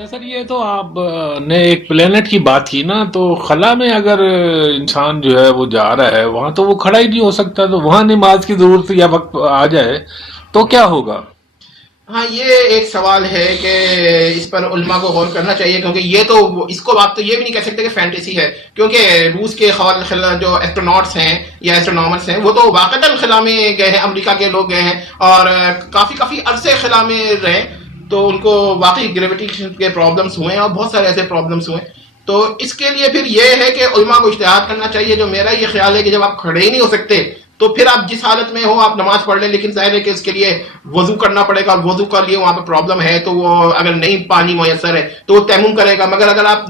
اچھا سر، یہ تو آپ نے ایک پلینٹ کی بات کی نا، تو خلا میں اگر انسان جو ہے وہ جا رہا ہے وہاں تو وہ کھڑا ہی نہیں ہو سکتا، تو وہاں نماز کی ضرورت یا وقت آ جائے تو کیا ہوگا؟ ہاں، یہ ایک سوال ہے کہ اس پر علماء کو غور کرنا چاہیے، کیونکہ یہ تو اس کو آپ تو یہ بھی نہیں کہہ سکتے کہ فینٹیسی ہے، کیونکہ روس کے جو ایسٹروناٹس ہیں یا ایسٹرونامرس ہیں وہ تو واقعتاً خلا میں گئے ہیں، امریکہ کے لوگ گئے ہیں اور کافی عرصے خلا میں رہے، تو ان کو واقعی گریویٹیشن کے پرابلمس ہوئے ہیں اور بہت سارے ایسے پرابلمس ہوئے ہیں۔ تو اس کے لیے پھر یہ ہے کہ علماء کو اجتہاد کرنا چاہیے۔ جو میرا یہ خیال ہے کہ جب آپ کھڑے ہی نہیں ہو سکتے تو پھر آپ جس حالت میں ہو آپ نماز پڑھ لیں، لیکن ظاہر ہے کہ اس کے لیے وضو کرنا پڑے گا، اور وضو کا لیے وہاں پہ پرابلم ہے تو وہ اگر نہیں پانی میسر ہے تو وہ تیمم کرے گا، مگر اگر آپ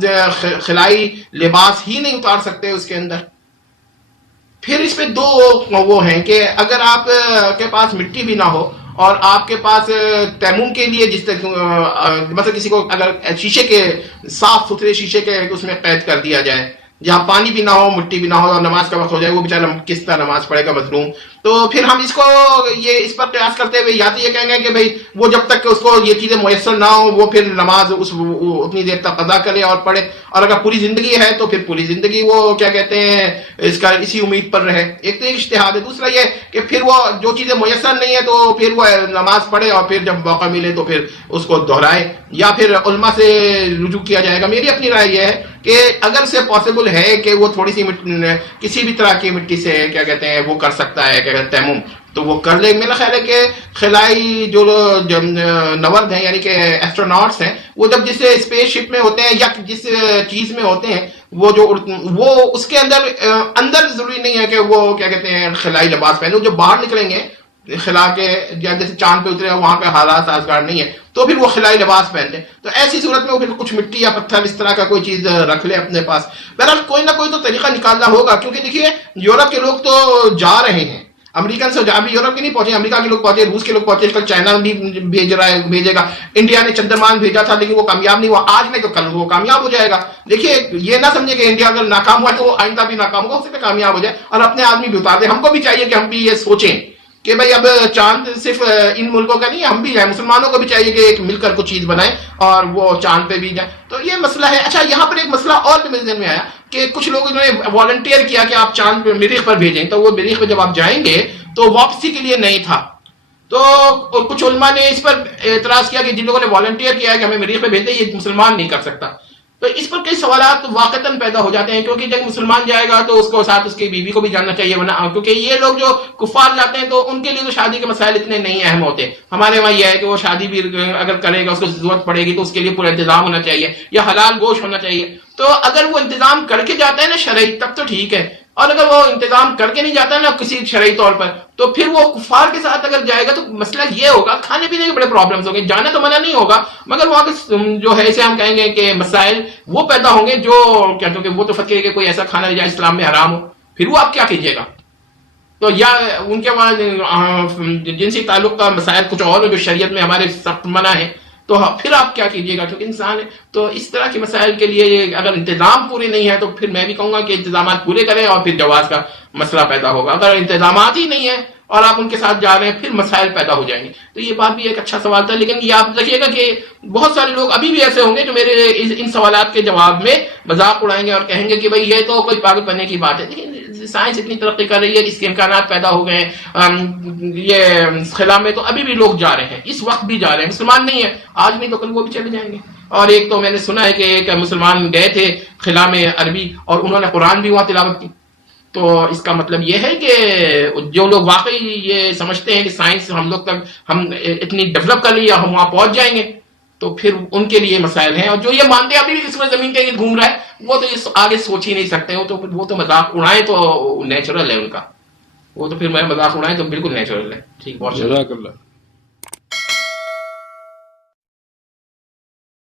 خلائی لباس ہی نہیں اتار سکتے اس کے اندر، پھر اس پہ دو وہ ہیں کہ اگر آپ کے پاس مٹی بھی نہ ہو اور آپ کے پاس تیمم کے لیے مثلا کسی کو اگر شیشے کے صاف ستھرے شیشے کے اس میں قید کر دیا جائے جہاں پانی بھی نہ ہو مٹی بھی نہ ہو اور نماز کا وقت ہو جائے، وہ بیچارہ کس طرح نماز پڑھے گا مظلوم؟ تو پھر ہم اس پر قیاس کرتے ہوئے یا تو یہ کہیں گے کہ بھئی وہ جب تک کہ اس کو یہ چیزیں میسر نہ ہو وہ پھر نماز اتنی دیر تک قضا کرے اور پڑھے، اور اگر پوری زندگی ہے تو پھر پوری زندگی وہ کیا کہتے ہیں اس کا اسی امید پر رہے۔ ایک تو ایک اجتہاد ہے، دوسرا یہ کہ پھر وہ جو چیزیں میسر نہیں ہے تو پھر وہ نماز پڑھے اور پھر جب موقع ملے تو پھر اس کو دہرائے، یا پھر علماء سے رجوع کیا جائے گا۔ میری اپنی رائے یہ ہے کہ اگر سے پاسبل ہے کہ وہ تھوڑی سی کسی بھی طرح کی مٹی سے کیا کہتے ہیں وہ کر سکتا ہے کیا کہتے ہیں تیمم، تو وہ کر لے۔ میرا خیال ہے کہ خلائی جو نورد ہیں یعنی کہ ایسٹروناٹس ہیں، وہ جب جس اسپیس شپ میں ہوتے ہیں یا جس چیز میں ہوتے ہیں وہ اس کے اندر ضروری نہیں ہے کہ وہ کیا کہتے ہیں خلائی لباس پہنے، جو باہر نکلیں گے خلا کے جیسے چاند پہ اترے وہاں پہ حالات سازگار نہیں ہے تو پھر وہ خلائی لباس پہنتے ہیں، تو ایسی صورت میں وہ پھر کچھ مٹی یا پتھر اس طرح کا کوئی چیز رکھ لے اپنے پاس۔ بہرحال کوئی نہ کوئی تو طریقہ نکالنا ہوگا، کیونکہ دیکھیے یورپ کے لوگ تو جا رہے ہیں، امریکن سے جہاں بھی یورپ کے نہیں پہنچے، امریکہ کے لوگ پہنچے، روس کے لوگ پہنچے، کل چائنا بھی بھیجے گا، انڈیا نے چندرمان بھیجا تھا لیکن وہ کامیاب نہیں ہوا، آج نہیں تو کل وہ کامیاب ہو جائے گا۔ دیکھیے یہ نہ سمجھے کہ انڈیا اگر ناکام ہوا تو وہ آئندہ بھی ناکام ہوگا، ہو سکتا ہے کامیاب ہو جائے اور اپنے آدمی بھی اتار دے۔ ہم کو بھی چاہیے کہ ہم بھی یہ سوچیں کہ بھائی اب چاند صرف ان ملکوں کا نہیں، ہم بھی جائیں، مسلمانوں کو بھی چاہیے کہ ایک مل کر کچھ چیز بنائیں اور وہ چاند پہ بھی جائیں۔ تو یہ مسئلہ ہے۔ اچھا یہاں پر ایک مسئلہ اور بھی میرے ذہن میں آیا کہ کچھ لوگوں نے والنٹیئر کیا کہ آپ چاند پہ مریخ پر بھیجیں، تو وہ مریخ پہ جب آپ جائیں گے تو واپسی کے لیے نہیں تھا، تو کچھ علماء نے اس پر اعتراض کیا کہ جن لوگوں نے والنٹیئر کیا ہے کہ ہمیں مریخ پہ بھیجیں یہ مسلمان نہیں کر سکتا۔ تو اس پر کئی سوالات واقعتاً پیدا ہو جاتے ہیں، کیونکہ جب مسلمان جائے گا تو اس کو ساتھ اس کی بیوی کو بھی جاننا چاہیے، ورنہ کیونکہ یہ لوگ جو کفار جاتے ہیں تو ان کے لیے تو شادی کے مسائل اتنے نہیں اہم ہوتے۔ ہمارے وہاں یہ ہے کہ وہ شادی بھی اگر کرے گا اس کو ضرورت پڑے گی تو اس کے لیے پورا انتظام ہونا چاہیے یا حلال گوشت ہونا چاہیے، تو اگر وہ انتظام کر کے جاتا ہے نا شرعی تب تو ٹھیک ہے، اور اگر وہ انتظام کر کے نہیں جاتا ہے نا کسی شرعی طور پر تو پھر وہ کفار کے ساتھ اگر جائے گا تو مسئلہ یہ ہوگا کھانے پینے کے بڑے پرابلمز ہوں گے۔ جانا تو منع نہیں ہوگا مگر وہاں کے جو ہے اسے ہم کہیں گے کہ مسائل وہ پیدا ہوں گے جو کیا، کیونکہ وہ تو فتوی کہ کوئی ایسا کھانا نہیں جائے اسلام میں حرام ہو، پھر وہ آپ کیا کیجیے گا؟ تو یا ان کے وہاں جنسی تعلق کا مسائل کچھ اور جو شریعت میں ہمارے سخت منع ہے، تو پھر آپ کیا کیجیے گا؟ کیونکہ انسان ہے، تو اس طرح کے مسائل کے لیے اگر انتظام پورے نہیں ہے تو پھر میں بھی کہوں گا کہ انتظامات پورے کریں اور پھر جواز کا مسئلہ پیدا ہوگا۔ اگر انتظامات ہی نہیں ہے اور آپ ان کے ساتھ جا رہے ہیں پھر مسائل پیدا ہو جائیں گے۔ تو یہ بات بھی ایک اچھا سوال تھا، لیکن یہ آپ دیکھیے گا کہ بہت سارے لوگ ابھی بھی ایسے ہوں گے جو میرے ان سوالات کے جواب میں مذاق اڑائیں گے اور کہیں گے کہ بھئی یہ تو کوئی پاگل بننے کی بات ہے۔ لیکن سائنس اتنی ترقی کر رہی ہے، اس کے امکانات پیدا ہو گئے ہیں، یہ خلا میں تو ابھی بھی لوگ جا رہے ہیں، اس وقت بھی جا رہے ہیں، مسلمان نہیں ہے آج نہیں تو کل وہ بھی چلے جائیں گے۔ اور ایک تو میں نے سنا ہے کہ ایک مسلمان گئے تھے خلا میں عربی اور انہوں نے قرآن بھی وہاں تلاوت کی، تو اس کا مطلب یہ ہے کہ جو لوگ واقعی یہ سمجھتے ہیں کہ سائنس ہم لوگ تک ہم اتنی ڈیولپ کر لی ہے ہم وہاں پہنچ جائیں گے، تو پھر ان کے لیے مسائل ہیں، اور جو یہ مانتے ہیں ابھی بھی اس میں زمین کے گھوم رہا ہے وہ تو آگے سوچ ہی نہیں سکتے ہو، تو وہ تو مذاق اڑائیں تو نیچرل ہے ان کا، وہ تو پھر میں مذاق اڑائیں تو بالکل نیچرل ہے۔ ٹھیک، بہت شکریہ۔ جزاک اللہ۔